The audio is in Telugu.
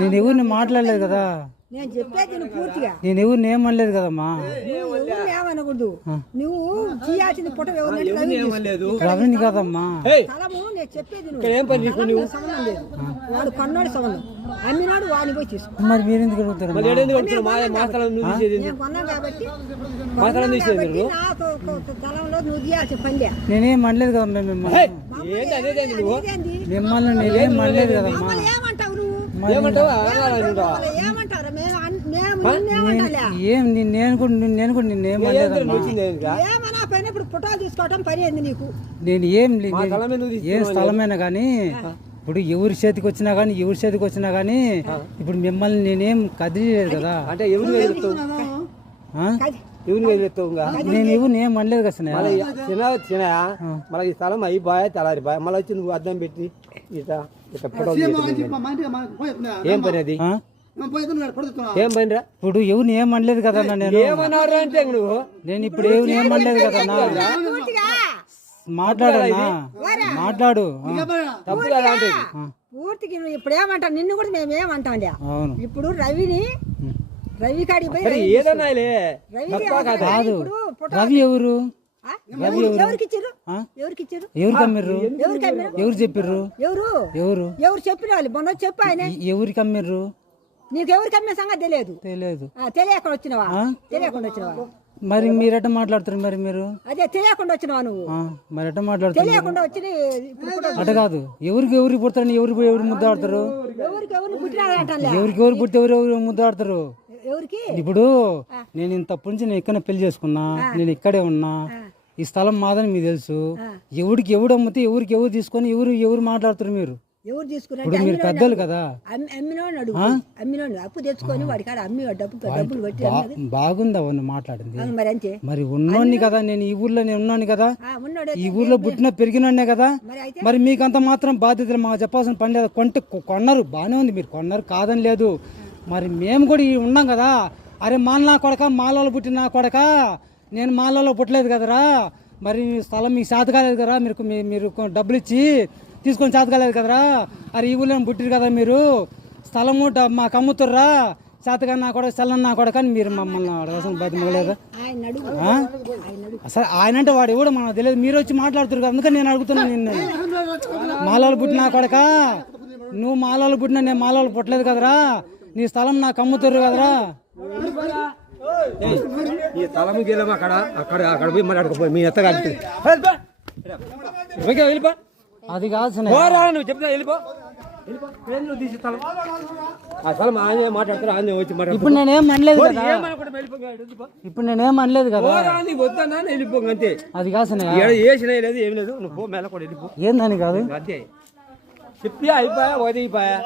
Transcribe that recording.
నేను ఎవరిని మాట్లాడలేదు కదా, నేను చెప్పేది నువ్వు పూర్తిగా. నేను ఎవరిని ఏమనలేదు కదమ్మా. ఏమనకూడదు, నువ్వు చేయాల్సింది పుట్ట రవిని కదమ్మా. నేను చెప్పేది సంబంధం లేదు. వాడు కొన్నాడు సంబంధం, అమ్మినాడు వాడిని పోయి తీసుకో. మరి మీరు ఎందుకు అడుగుతారు? నేను కొన్నాను కాబట్టి తలంలో నువ్వు చేయాల్సిన పనిలే. నేనేం అనలేదు కదమ్మా మిమ్మల్ని. మిమ్మల్ని నేనేం అనలేదు కదమ్మా. ఏమంటావు నువ్వు? ఏమంటారా? ఏం నేను కూడా నిన్నేం అనలేదమ్మా. ఏమన్నా పైన ఇప్పుడు పుట్టాలు తీసుకోవటం పని ఏంది నీకు? నేను ఏం స్థలమైనా కానీ ఇప్పుడు ఎవరి చేతికి వచ్చినా కానీ ఇప్పుడు మిమ్మల్ని నేనేం కదిలేదు కదా. అంటే ఎవరు నేను ఎవరిని ఏం అనలేదు కదా. మళ్ళీ ఈ స్థలం అయిపోయా తెల్లారి బాయ్ మళ్ళీ వచ్చి నువ్వు అద్దం పెట్టి ఏం పని అది? ఏం పనిరా? ఇప్పుడు ఎవరిని ఏం అనలేదు కదా. నేను ఏమన్నారు అంటే నేను ఇప్పుడు ఎవరిని ఏం అనలేదు కదా. మాట్లాడు తప్పు కదా అంటే పూర్తికి నువ్వు ఇప్పుడు ఏమంటా, నిన్ను కూడా మేము ఏమంటాం. ఇప్పుడు రవి కాడికి పోయి ఏదన్నా కాదు. రవి ఎవరు? ఎవరికి అమ్మిర్రు? ఎవరు చెప్పిర్రు? ఎవరు చెప్పిన వాళ్ళు మొన్న చెప్పు. ఆయన ఎవరికి అమ్మిర్రు? నీకు ఎవరికి అమ్మే సంగతి తెలియదు. తెలియకుండా వచ్చినవా? మరి మీరెట్ట మాట్లాడుతారు? మరి మీరు అదే తెలియకుండా వచ్చినవా నువ్వు? మరి ఎట్ట మాట్లాడుతారు? తెలియకుండా వచ్చి అట కాదు. ఎవరికి పుడతారని ఎవరు ముద్దాడతారు? ఎవరు పుడితే ఎవరు ముద్దాడతారు? ఇప్పుడు నేను ఇంతప్పటి నుంచి నేను ఇక్కడ పెళ్లి చేసుకున్నా, నేను ఇక్కడే ఉన్నా. ఈ స్థలం మాదని మీకు తెలుసు. ఎవడు అమ్మితే ఎవరు తీసుకొని ఎవరు మాట్లాడుతారు? మీరు ఎవరు తీసుకున్నారు? ఇప్పుడు మీరు పెద్దలు కదా. అమ్మినోడు అప్పు తెచ్చుకొని వాడి కాడ అమ్మి డబ్బులు పెట్టి బాగుంది అవన్నీ మాట్లాడింది. మరి అంతే. మరి ఉన్నోడిని కదా, నేను ఈ ఊర్లో ఉన్నాను కదా, ఈ ఊర్లో పుట్టిన పెరిగినోడే కదా. మరి మీకంత మాత్రం బాధ్యతలు మాకు చెప్పాల్సిన పని లేదు. కొన్నారు బాగానే ఉంది, మీరు కొన్నారు కాదని లేదు. మరి మేము కూడా ఉన్నాం కదా. అరే మాల కొడక, మాలలో పుట్టిన కొడక, నేను మాలలో పుట్టలేదు కదరా. మరి స్థలం మీకు శాత కాలేదు కదా, మీరు డబ్బులు ఇచ్చి తీసుకొని చేత కాలేదు కదరా. అరే ఈ ఊళ్ళో పుట్టిరు కదా మీరు, స్థలము మాకు అమ్ముతుర్రా, చేతగా నా కొడక చల్లని నా కొడక అని మీరు మమ్మల్ని అడగాల్సిన బాధ్యత మొదలేదా? అసలు ఆయన అంటే వాడు ఎవడో మనకు తెలియదు. మీరు వచ్చి మాట్లాడుతున్నారు కదా, అందుకని నేను అడుగుతున్నాను. నిన్ను మాలలో పుట్టిన కొడక, నువ్వు మాలలో పుట్టినా నేను మాలలో పుట్టలేదు కదరా. నీ స్థలం నాకు అమ్ముతుర్రు కదరా. ఈ స్థలం గెలం అక్కడ పోయి మాట్లాడుకోపోయి మీ ఎత్తగా వెళ్ళిపో. అది కాదు నువ్వు చెప్తా వెళ్ళిపో. మాట్లాడతారు ఆయన వచ్చి ఇప్పుడు నేనేం అనలేదు కదా. ఇప్పుడు నేనేం అనలేదు కదా. వద్దన్నా వెళ్ళిపో అంతే. అది కాదు వేసినా లేదు ఏం లేదు. నువ్వు మేళ కూడా వెళ్ళిపో. ఏందని కాదు అంతే చెప్పి అయిపోయా వదిలిపోయా.